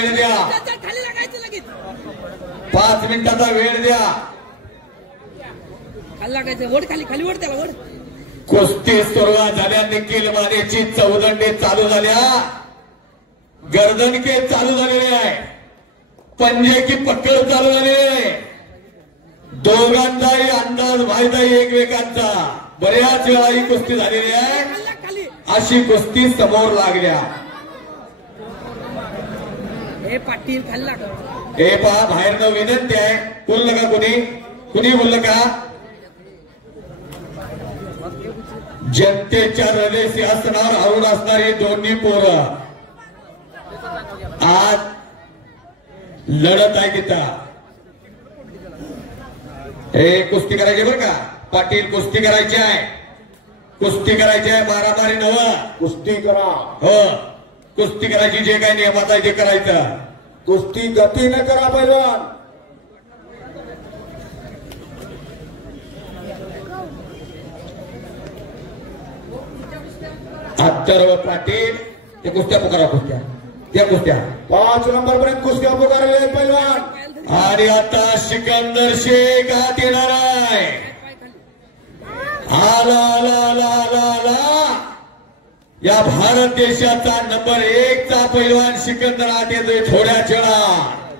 वेळ द्या. 5 मिनिटाचा वेळ द्या. खाली लागायचं. ओढ खाली खाली ओढ त्याला ओढ. कुस्ती सुरुवात झाल्या. निखिल मानेची चौदंडे चालू झाल्या. गर्दनके चालू झालेले आहे. पंजे की पकड चालू झाली आहे. दोघांचाही अंदाज माहित आहे एकमेकांचा. बऱ्याच वेळा ही कुस्ती झालेली आहे. अशी कुस्ती समोर लागल्या. हे पाटील खाली लाग. हे पहा बाहेरनं विनंती आहे. बोललं का कुणी बोललं का? जनतेच्या हृदय सिंहासनावर आवड असणारी दोन्ही पोरं आज लढत आहे तिथं. हे कुस्ती करायची बरं का पाटील. कुस्ती करायची आहे. कुस्ती करायची आहे. मारामारी नव कुस्ती करा. हो कुस्ती करायची. जे काही नियमात आहे ते करायचं. कुस्ती गतीने करा पैलवान. अथर्व पाटील ते कुस्त्या पुकारा. त्या कुस्त्या 5 नंबर पर्यंत कुस्त्या पुकारले पैलवान. आणि आता सिकंदर शेख आत येणार आहे. आला या भारत देशाचा नंबर 1 चा पैलवान सिकंदर आत येतोय. थोड्याच वेळात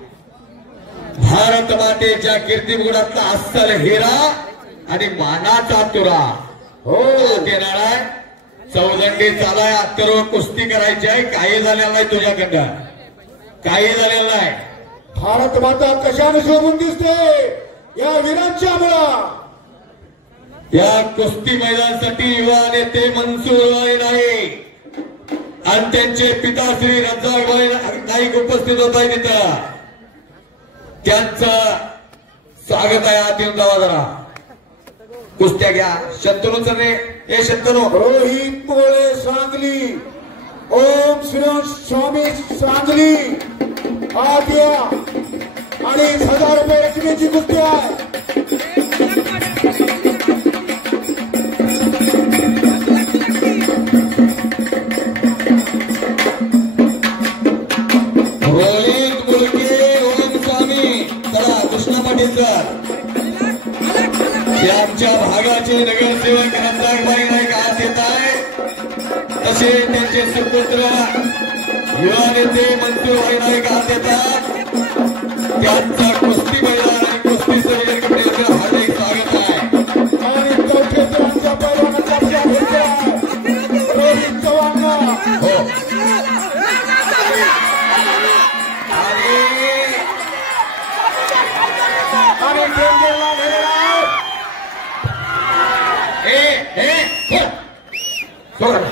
भारत मातेच्या कीर्तिमुकुटातला अस्सल हिरा आणि मानाचा तुरा हो येणार आहे. चौदंडी चालाय. अत्तरवर कुस्ती करायची आहे. काही झालेलं नाही तुझ्याकडं. काही झालेलं नाही. भारत माता कशाने शोभून दिसते या वीरांच्या मुळा. या कुस्ती मैदानासाठी युवा नेते मनसूर नाही आणि त्यांचे पिता श्री रजाकभाई नाईक उपस्थित होत आहे. तिथं त्यांचं स्वागत आहे. आत येऊन जावा जरा. कुस्त्या घ्या. शंतनूचं रे. हे शंतनू. रोहित मोळे सांगली. ओम श्री स्वामी सांगली आत या. 2,500 रुपये रकमेची कुस्ती आहे. रोहित मुलगे ओम स्वामी. चला कृष्णा पाटील सर हे आमच्या भागाचे नगरसेवक रजाकभाई नाईक आत येत आहे. तसे त्यांचे सुपुत्र युवा नेते मनसूरभाई नाईक आत येतात. त्यांचा कुस्ती मैदान आणि कुस्ती संयोजन कमिटीचं हार्दिक स्वागत आहे. आणि चौथे क्रमांकाच्या पैलवानाचा रोहित चव्हाण. हो आणि डेंजरला गेलेला सोड